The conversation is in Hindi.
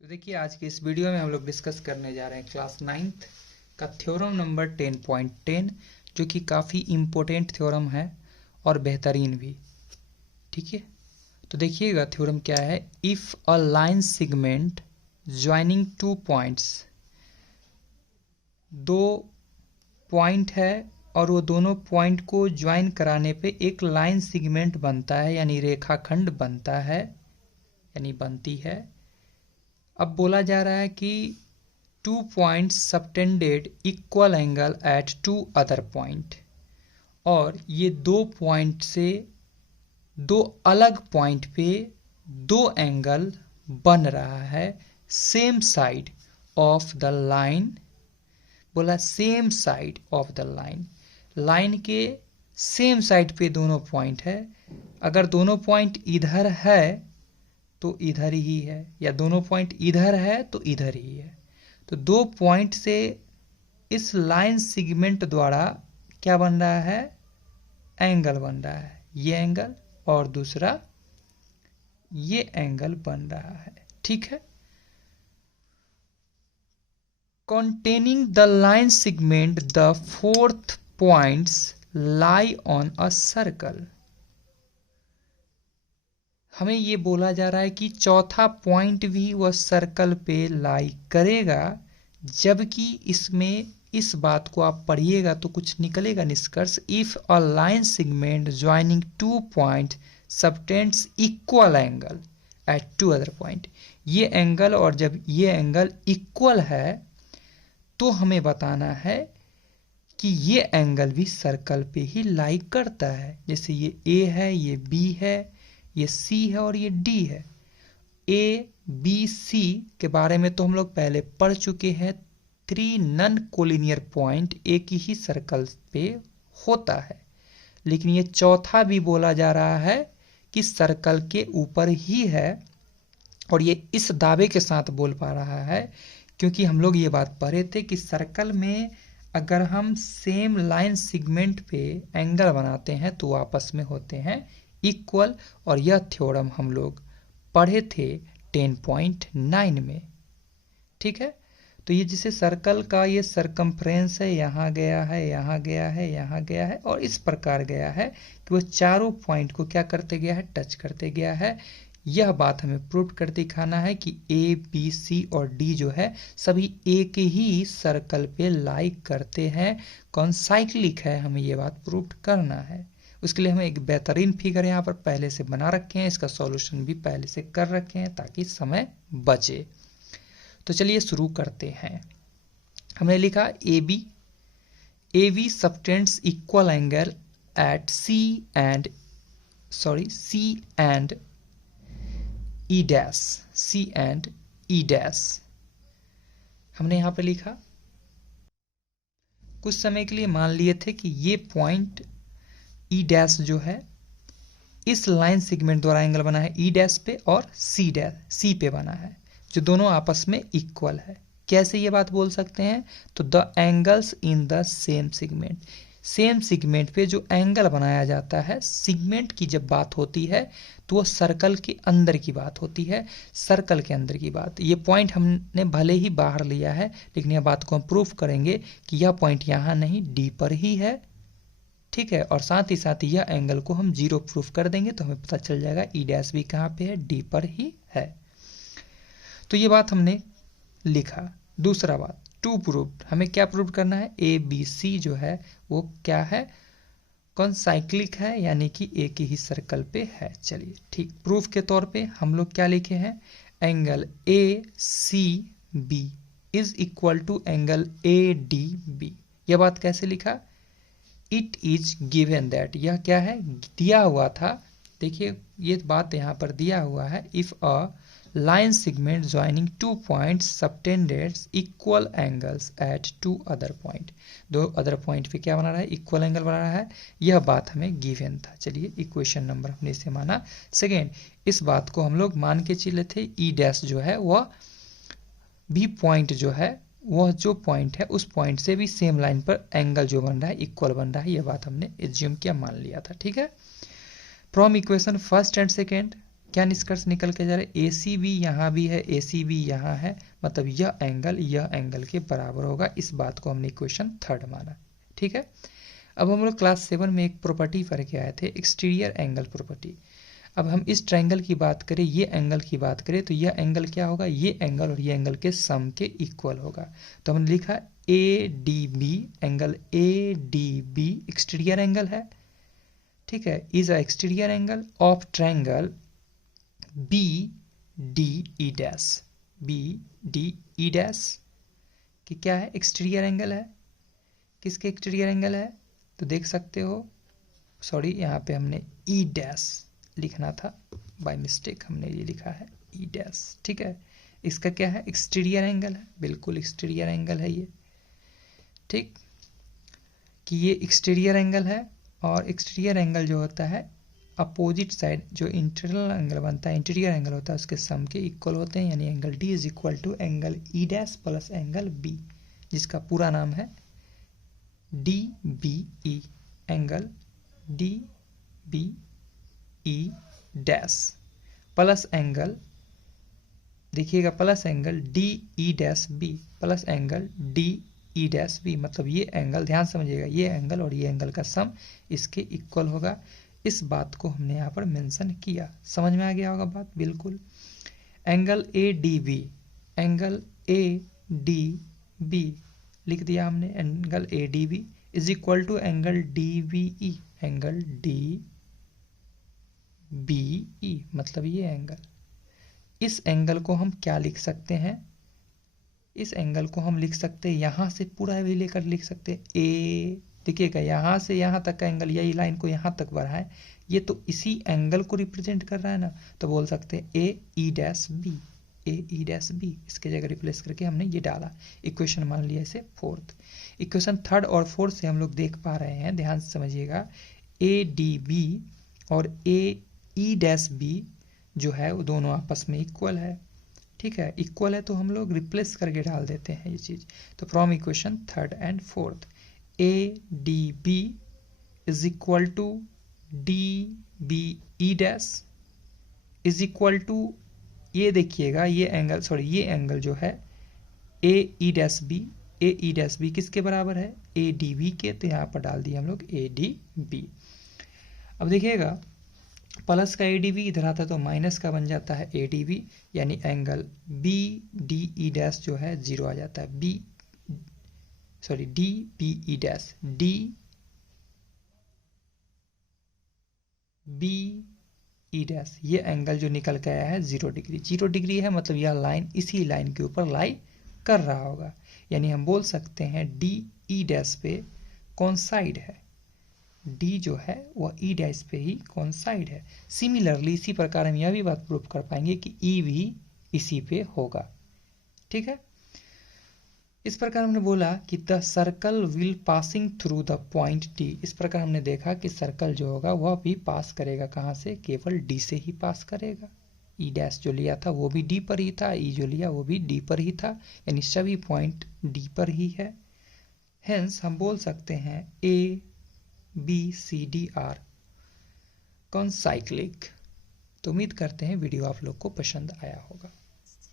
तो देखिए आज के इस वीडियो में हम लोग डिस्कस करने जा रहे हैं क्लास 9th का थ्योरम नंबर 10.10 जो कि काफ़ी इम्पोर्टेंट थ्योरम है और बेहतरीन भी। ठीक है, तो देखिएगा थ्योरम क्या है। If a line segment joining two points, दो पॉइंट है और वो दोनों पॉइंट को ज्वाइन कराने पे एक लाइन सेगमेंट बनता है यानी रेखाखंड बनता है यानी बनती है। अब बोला जा रहा है कि two points subtended equal angle at two other point, और ये दो पॉइंट से दो अलग पॉइंट पे दो एंगल बन रहा है same side of the line. बोला same side of the line, line के सेम साइड पे दोनों पॉइंट है। अगर दोनों पॉइंट इधर है तो इधर ही है, या दोनों पॉइंट इधर है तो इधर ही है। तो दो पॉइंट से इस लाइन सेगमेंट द्वारा क्या बन रहा है, एंगल बन रहा है। ये एंगल और दूसरा ये एंगल बन रहा है। ठीक है, containing the line segment the fourth points lie on a circle। हमें ये बोला जा रहा है कि चौथा पॉइंट भी वह सर्कल पे लाई करेगा, जबकि इसमें इस बात को आप पढ़िएगा तो कुछ निकलेगा निष्कर्ष। If a line segment joining two point subtends equal angle at two other point, ये एंगल और जब ये एंगल इक्वल है तो हमें बताना है कि ये एंगल भी सर्कल पे ही लाई करता है। जैसे ये ए है, ये बी है, ये सी है और ये डी है। ए बी सी के बारे में तो हम लोग पहले पढ़ चुके हैं। थ्री नॉन कोलिनियर पॉइंट एक ही सर्कल पे होता है, लेकिन ये चौथा भी बोला जा रहा है कि सर्कल के ऊपर ही है। और ये इस दावे के साथ बोल पा रहा है क्योंकि हम लोग ये बात पढ़े थे कि सर्कल में अगर हम सेम लाइन सेगमेंट पे एंगल बनाते हैं तो आपस में होते हैं इक्वल। और यह थ्योरम हम लोग पढ़े थे 10.9 में। ठीक है, तो ये जिसे सर्कल का ये सरकमफ्रेंस है, यहाँ गया है, यहाँ गया है, यहाँ गया है और इस प्रकार गया है कि वो चारों पॉइंट को क्या करते गया है, टच करते गया है। यह बात हमें प्रूव कर दिखाना है कि ए बी सी और डी जो है सभी एक ही सर्कल पे लाई करते हैं, कौन साइक्लिक है, हमें ये बात प्रूव करना है। उसके लिए हमें एक बेहतरीन फिगर यहाँ पर पहले से बना रखे हैं, इसका सॉल्यूशन भी पहले से कर रखे हैं ताकि समय बचे। तो चलिए शुरू करते हैं। हमने लिखा A B subtends equal angle at C and E dash. हमने यहां पर लिखा, कुछ समय के लिए मान लिए थे कि ये पॉइंट ई डैश जो है इस लाइन सेगमेंट द्वारा एंगल बना है ई डैश पे और सी पे बना है, जो दोनों आपस में इक्वल है। कैसे ये बात बोल सकते हैं, तो the angles in the same segment, same segment पे जो एंगल बनाया जाता है, सेगमेंट की जब बात होती है तो वो सर्कल के अंदर की बात होती है, सर्कल के अंदर की बात। ये पॉइंट हमने भले ही बाहर लिया है, लेकिन यह बात को हम प्रूफ करेंगे कि यह पॉइंट यहाँ नहीं डी पर ही है। ठीक है, और साथ ही यह एंगल को हम जीरो प्रूफ कर देंगे तो हमें पता चल जाएगा ई डैश भी कहाँ पे है, डी पर ही है। तो ये बात हमने लिखा। दूसरा बात, टू प्रूव, हमें क्या प्रूव करना है, ए बी सी जो है वो क्या है, कौन साइक्लिक है, यानी कि एक ही सर्कल पे है। चलिए ठीक, प्रूफ के तौर पे हम लोग क्या लिखे हैं, angle A C B is equal to angle A D B. यह बात कैसे लिखा, इट इज गिवन दैट, यह क्या है, दिया हुआ था। देखिए ये बात यहाँ पर दिया हुआ है, if a line segment joining two points subtended equal angles at two other point, दो अदर पॉइंट पे क्या बना रहा है, इक्वल एंगल बना रहा है। यह बात हमें गिवन था। चलिए इक्वेशन नंबर हमने इसे माना। सेकेंड, इस बात को हम लोग मान के चले थे ई डैश जो है वह भी पॉइंट जो है, वह जो पॉइंट है उस पॉइंट से भी सेम लाइन पर एंगल जो बन रहा है इक्वल बन रहा है। यह बात हमने एज्यूम किया, मान लिया था। ठीक है, from equation first and second क्या निष्कर्ष निकल के जा रहा है, ए सी बी यहाँ भी है, ए सी बी यहाँ है, मतलब यह एंगल के बराबर होगा। इस बात को हमने इक्वेशन 3 माना। ठीक है। अब हम लोग क्लास 7 में एक प्रॉपर्टी पढ़ के आए थे, एक्सटीरियर एंगल प्रॉपर्टी। अब हम इस ट्रायंगल की बात करें, ये एंगल की बात करें, तो यह एंगल क्या होगा, ये एंगल और ये एंगल के सम के इक्वल होगा। तो हमने लिखा A D B, angle A D B exterior angle है। ठीक है, is a exterior angle of triangle B D E dash, B D E dash कि क्या है, एक्सटीरियर एंगल है। किसके एक्सटीरियर एंगल है, तो देख सकते हो, सॉरी यहाँ पे हमने ई डैश लिखना था, बाय मिस्टेक हमने ये लिखा है ई डैश। ठीक है, इसका क्या है, एक्सटीरियर एंगल है, बिल्कुल एक्सटीरियर एंगल है ये। ठीक, कि ये एक्सटीरियर एंगल है, और एक्सटीरियर एंगल जो होता है अपोजिट साइड जो इंटरनल एंगल बनता है, इंटीरियर एंगल होता है, उसके सम के इक्वल होते हैं। यानी angle D is equal to angle E dash plus angle B, जिसका पूरा नाम है D B E, angle D B E dash plus angle, देखिएगा plus angle D E dash B plus angle D E dash B, मतलब ये एंगल, ध्यान समझिएगा, ये एंगल और ये एंगल का सम इसके इक्वल होगा। इस बात को हमने यहाँ पर मेंशन किया, समझ में आ गया होगा बात, बिल्कुल। Angle A D B, angle A D B लिख दिया हमने, angle A D B is equal to angle D B E, angle D B E, मतलब ये एंगल। इस एंगल को हम क्या लिख सकते हैं, इस एंगल को हम लिख सकते हैं, यहाँ से पूरा भी लेकर लिख सकते हैं ए, देखिएगा यहाँ से यहाँ तक का एंगल, यही लाइन को यहाँ तक बढ़ाए, ये तो इसी एंगल को रिप्रेजेंट कर रहा है ना, तो बोल सकते हैं ए E dash B, A E dash B, इसके जगह रिप्लेस करके हमने ये डाला, इक्वेशन मान लिया इसे 4th। इक्वेशन 3rd और 4th से हम लोग देख पा रहे हैं, ध्यान से समझिएगा, ए डी बी और ए ई डैश बी जो है वो दोनों आपस में इक्वल है। ठीक है, इक्वल है तो हम लोग रिप्लेस करके डाल देते हैं ये चीज़। तो from equation 3rd and 4th, A D B is equal to D B E dash is equal to, ये देखिएगा ये एंगल, सॉरी ये एंगल जो है A E dash B, A E dash B किसके बराबर है, ए डी बी के, तो यहाँ पर डाल दिए हम लोग ए डी बी। अब देखिएगा प्लस का ए डी बी इधर आता है तो माइनस का बन जाता है ए डी बी, यानी angle B D E dash जो है 0 आ जाता है, B sorry D B E dash, D B E dash, ये एंगल जो निकल के आया है 0 डिग्री, 0 डिग्री है, मतलब यह लाइन इसी लाइन के ऊपर लाई कर रहा होगा। यानी हम बोल सकते हैं डी ई डैश पे कौन साइड है, डी जो है वह ई डैश पे ही कौन साइड है। सिमिलरली इसी प्रकार हम यह भी बात प्रूव कर पाएंगे कि ई भी इसी पे होगा। ठीक है, इस प्रकार हमने बोला कि the circle will passing through the point D, इस प्रकार हमने देखा कि सर्कल जो होगा वह भी पास करेगा कहाँ से, केवल डी से ही पास करेगा। ई डैश जो लिया था वो भी डी पर ही था, ई जो लिया वो भी डी पर ही था, यानी सभी पॉइंट डी पर ही है। हेंस हम बोल सकते हैं A B C D are concyclic. तो उम्मीद करते हैं वीडियो आप लोग को पसंद आया होगा।